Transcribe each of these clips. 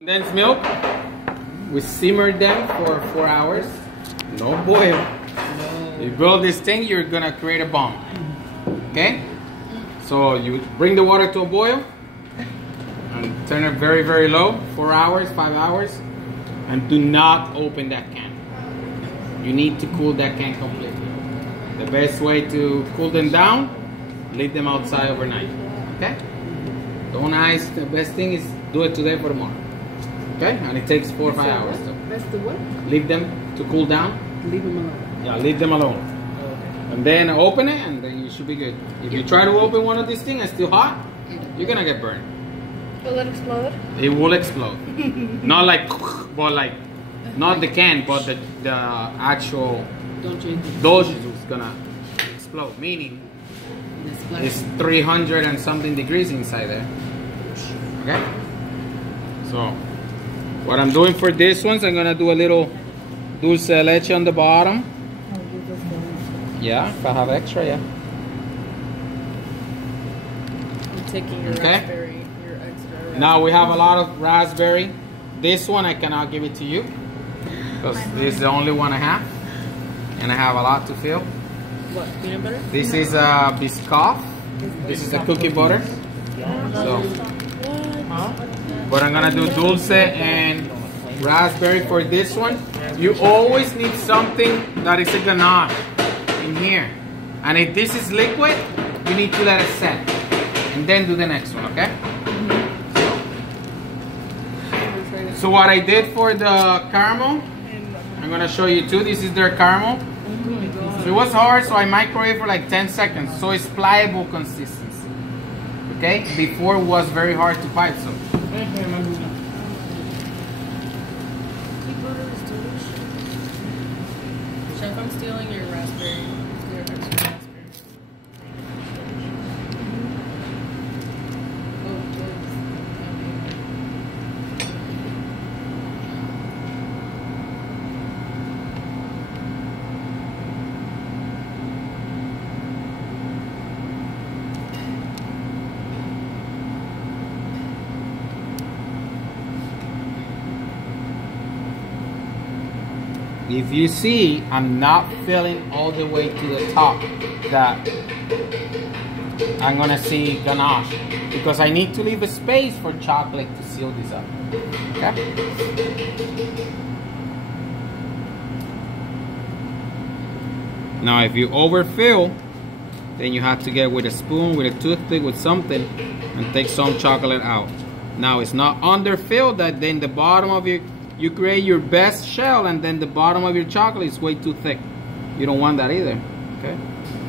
Condensed milk. We simmered them for 4 hours. No boil. No. You boil this thing, you're gonna create a bomb. Okay? So you bring the water to a boil and turn it very, very low. 4 hours, 5 hours. And do not open that can. You need to cool that can completely. The best way to cool them down, leave them outside overnight. Okay? Don't ice. The best thing is do it today for tomorrow. Okay? And it takes 4 or 5 hours. So that's the what? leave them to cool down. Leave them alone. Yeah, leave them alone. Okay. And then open it, and then you should be good. If you try to open one of these things and it's still hot, you're gonna get burned. Will it explode? It will explode. Not like, but like, not the can, but the actual dosage is gonna explode. Meaning, it's 300 and something degrees inside there. Okay? So, what I'm doing for this ones, I'm gonna do a little dulce de leche on the bottom. Yeah, if I have extra, yeah. I'm taking your raspberry, your extra raspberry. Now we have a lot of raspberry. This one I cannot give it to you because this is the only one I have, and I have a lot to fill. What, peanut butter? This is a Biscoff. This is a cookie butter. So, but I'm gonna do dulce and raspberry for this one. You always need something that is a ganache in here, and if this is liquid, you need to let it set and then do the next one. Okay? So what I did for the caramel, I'm gonna show you too. This is their caramel. So it was hard, so I microwave for like 10 seconds. So it's pliable consistency. Okay? Before it was very hard to pipe. So. Chef, I'm stealing your raspberry. Your extra raspberry. Oh, good. If you see, I'm not filling all the way to the top that I'm gonna see ganache because I need to leave a space for chocolate to seal this up. Okay? Now if you overfill, then you have to get with a spoon, with a toothpick, with something and take some chocolate out. Now it's not underfilled that then the bottom of you create your best shell and then the bottom of your chocolate is way too thick. You don't want that either, okay?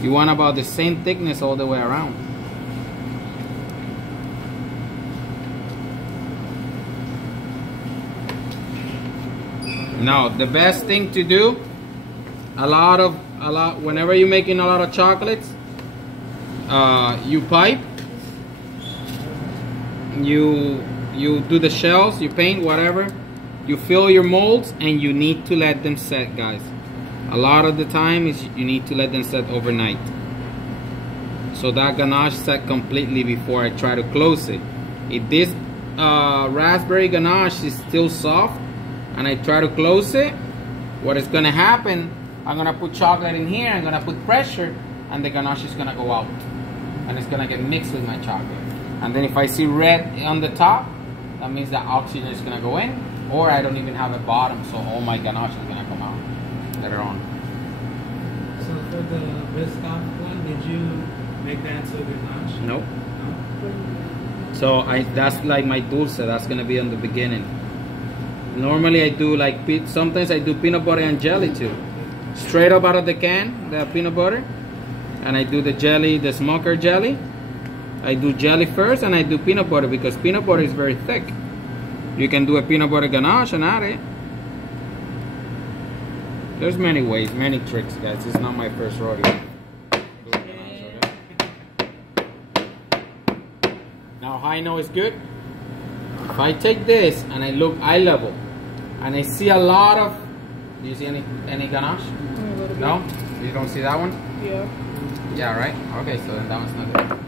You want about the same thickness all the way around. Now, the best thing to do, whenever you're making a lot of chocolates, you pipe, you do the shells, you paint, whatever. You fill your molds and you need to let them set, guys. A lot of the time is you need to let them set overnight. So that ganache set completely before I try to close it. If this raspberry ganache is still soft and I try to close it, what is gonna happen, I'm gonna put chocolate in here, I'm gonna put pressure, and the ganache is gonna go out. And it's gonna get mixed with my chocolate. And then if I see red on the top, that means that oxygen is gonna go in. Or I don't even have a bottom, so all my ganache is gonna come out later on. So for the Biscoff one, did you make that into a ganache? Nope. No. So that's like my dulce. That's gonna be on the beginning. Normally I do like sometimes I do peanut butter and jelly too. Straight up out of the can, the peanut butter, and I do the jelly, the smoker jelly. I do jelly first, and I do peanut butter because peanut butter is very thick. You can do a peanut butter ganache and add it. There's many ways, many tricks, guys. It's not my first rodeo. Now how I know it's good? If I take this and I look eye level and I see a lot of, do you see any ganache? No? You don't see that one? Yeah. Yeah, right? Okay, so then that one's not good.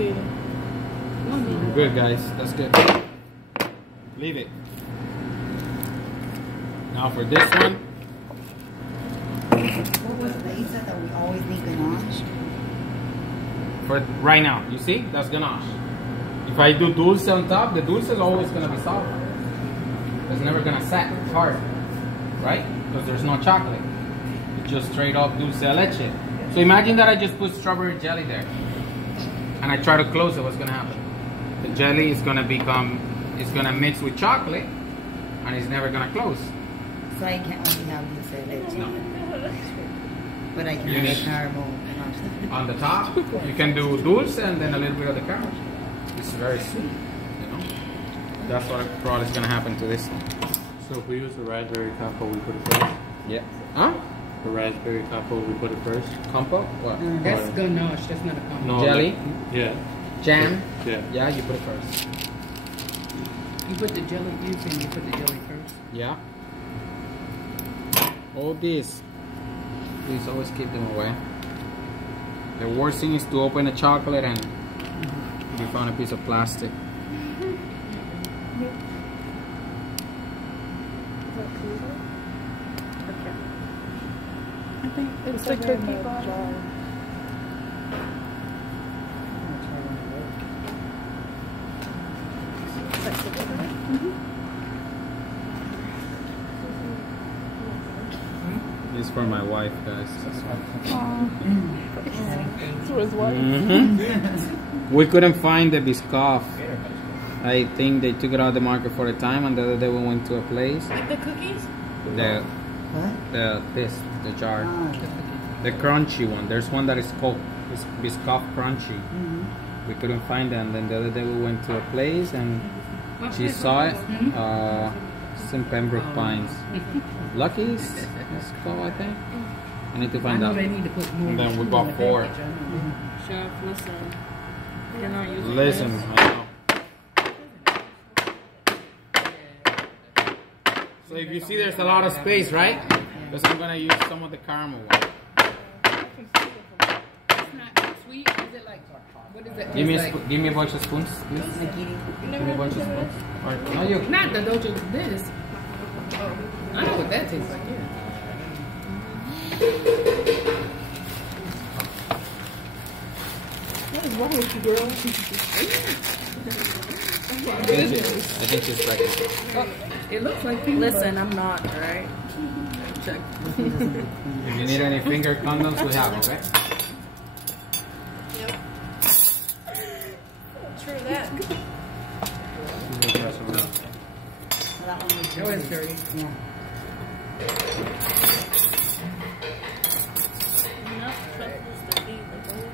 see. Good, guys. That's good. Leave it. Now for this one. What was it that you said that we always need ganache? For right now, you see? That's ganache. If I do dulce on top, the dulce is always going to be soft. It's never going to set. It's hard. Right? Because there's no chocolate. It's just straight up dulce de leche. So imagine that I just put strawberry jelly there. And I try to close it. What's going to happen? The jelly is going to it's going to mix with chocolate. And it's never going to close. So I can't only have dulce de leche. No. But I can You have need- a caramel. On the top, you can do dulce and then a little bit of the caramel. It's very sweet, you know. That's what probably is gonna happen to this one. So if we use the raspberry compo, we put it first. Yeah. Huh? The raspberry compo, we put it first. Compo? What? That's ganache. That's not a combo. No, Jelly? Yeah. Jam? Yeah. Yeah, you put it first. You put the jelly. You saying you put the jelly first? Yeah. All this. Please always keep them away. The worst thing is to open a chocolate and you found a piece of plastic. I think it's the cookie jar. This is for my wife, guys. So his wife. We couldn't find the Biscoff. I think they took it out of the market for a time, and the other day we went to a place. Like the cookies? What? The jar. Ah, The crunchy one. There's one that is called Biscoff Crunchy. We couldn't find it, and then the other day we went to a place and she saw it. It's in Pembroke Pines. Lucky's, it's called, I think. I need to find out. They need to put more. And then we bought 4. Chef, listen. You're not using Listen, this. I know. So if you see there's a lot of space, right? Because I'm gonna use some of the caramel one. It's not sweet. Is it like what is that? Give me It's like, give me a bunch of spoons, please. like eating. Give me a bunch of spoons. Or, no, you. not the dojo. This. I know what that tastes like. Yeah. What is wrong with you, girl? I think she's pregnant. It looks like peanut Listen, I'm not, alright? Check. If you need any finger condoms, we have, okay? Yep. True that. So that one was That was dirty. Yeah. I'm not supposed to be the gold.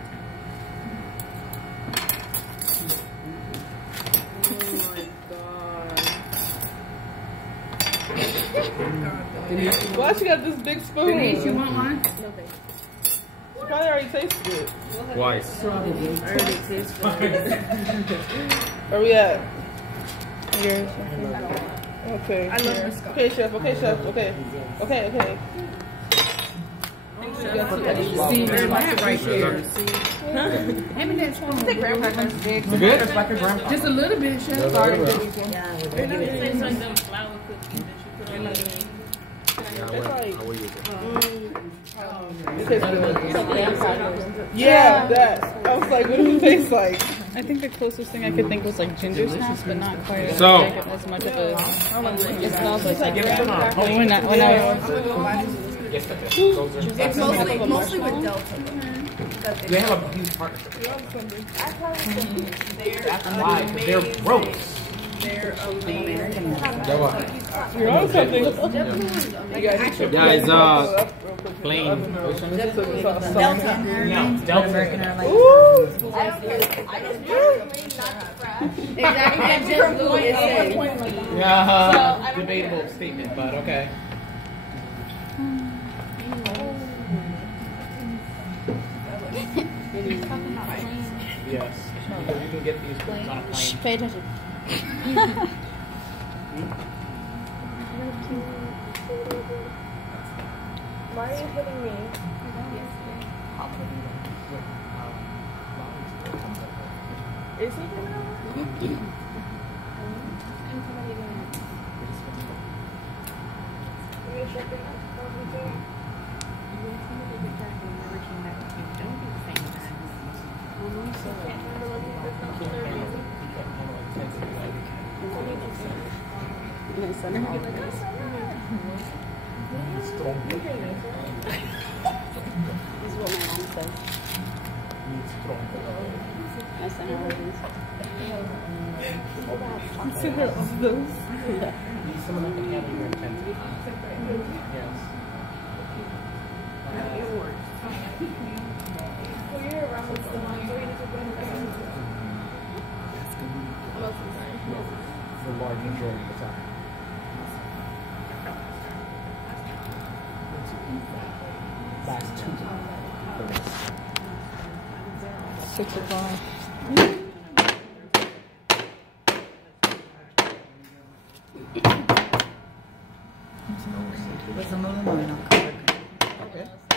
Why she got this big spoon? Denise, you want one? No thanks. She probably already tasted it. Twice. Probably. I already tasted it. Where we at? Yours. Okay. I love Biscoff. Okay, chef. Okay, chef. Okay. Okay, okay. See, there's that right there. See? Hand me that spoon. Good? Just a little bit, chef. Yeah, They're not the same like them flour cookies that you put on the... It's like, use it? it tastes good. Yeah, that. I was like, what does it taste like? I think the closest thing I could think was like ginger snaps, but not quite So- as much of a. It smells like when I It's mostly with Delta. They have a huge partnership. That's why, 'cause they're gross. They're amazing. Yeah, what? You're on something. You guys Yeah, it's plain. Which one is it? Delta. No, Delta. Ooh. Yeah, debatable statement, but okay. Yes, because you can get these things on a plane. pay attention. Why are you hitting me? Is he coming out? This is what my mom says. I sent her all these. Send her all those. Need someone that can handle your intensity. Yes. The large majority of the time. Last 2 6 o'clock. Pues somos los novenos. Okay.